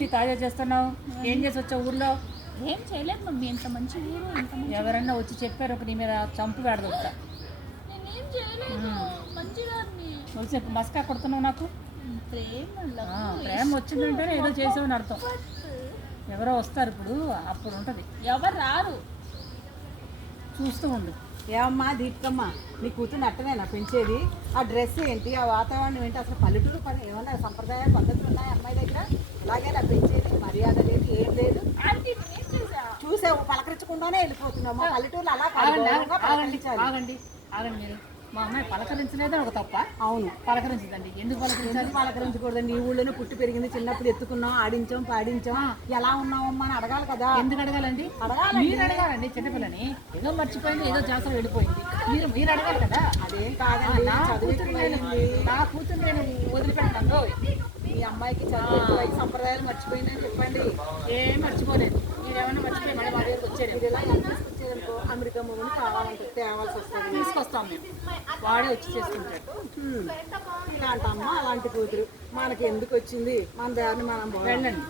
ఏంటి తాజా చేస్తున్నావు? ఏం చేసి వచ్చావు ఊర్లో? ఏం చేయలేదు మమ్మీ ఎంత మంచి ఊరు మంచి ఎవరన్నా వచ్చి చెప్పారు ఒక నీ మీద చంపు పెడదొస్తా నేనేం చేయలేదు. మంచిగా మస్కా కొడుతున్నావు నాకు? ప్రేమ ఆ, ప్రేమ వచ్చిందంటేనే ఏదో చేసావని అర్థం. ఎవరో వస్తారు ఇప్పుడు అప్పుడు ఉంటుంది. ఎవరు రారు. చూస్తూ ఉండు. ఏమమ్మా దీపికమ్మ నీ కూతురు అట్టనేనా పెంచేది? ఆ డ్రెస్ ఏంటి? ఆ వాతావరణం ఏంటి? అసలు పల్లెటూరు పని ఏమన్నా సంప్రదాయ పద్ధతులు ఉన్నాయి అమ్మాయి దగ్గర? అలాగేనా పెంచేది మర్యాద లేదు ఏం లేదు. చేసా పలకరించకుండానే వెళ్ళిపోతున్నాము. పల్లెటూరులో అలా ఆగండి ఆగండి, మీరు మా అమ్మాయి పలకరించలేదే ఒక తప్ప. అవును. పలకరించదండి. ఎందుకు పలకరించాలి? పలకరించకూడదండి? ఈ ఊళ్ళోనే పుట్టి పెరిగింది చిన్నప్పుడు ఎత్తుకున్నాం ఆడించాం పాడించాం. ఎలా ఉన్నావమ్మా అని అడగాలి కదా. ఎందుకు అడగాలండి? అడగాలండి. మీరు అడగాలండి చిన్నపిల్లని. ఏదో మర్చిపోయింది ఏదో చేసలు వెళ్ళిపోయింది. మీరు మీరు అడగాలి కదా. అదేం కాదండి నా కూతురు నేను మీ అమ్మాయికి చదువు ఎక్కువై సంప్రదాయాలు మర్చిపోయిందని చెప్పండి. ఏం మర్చిపోలేదు. మీరేమన్నా మర్చిపోయి మళ్ళీ మా దగ్గరికి వచ్చారు మీరు ఇలా వచ్చేదనుకో అమెరికా మొగుని కావాలంటే తేవాల్సి వస్తుంది. తీసుకొస్తాం మేము. వాడే వచ్చి చేసుకుంటాడు. ఇలాంటి అమ్మ అలాంటి కూతురు మనకి ఎందుకు వచ్చింది? మన దారిని మనం. వెళ్ళండి.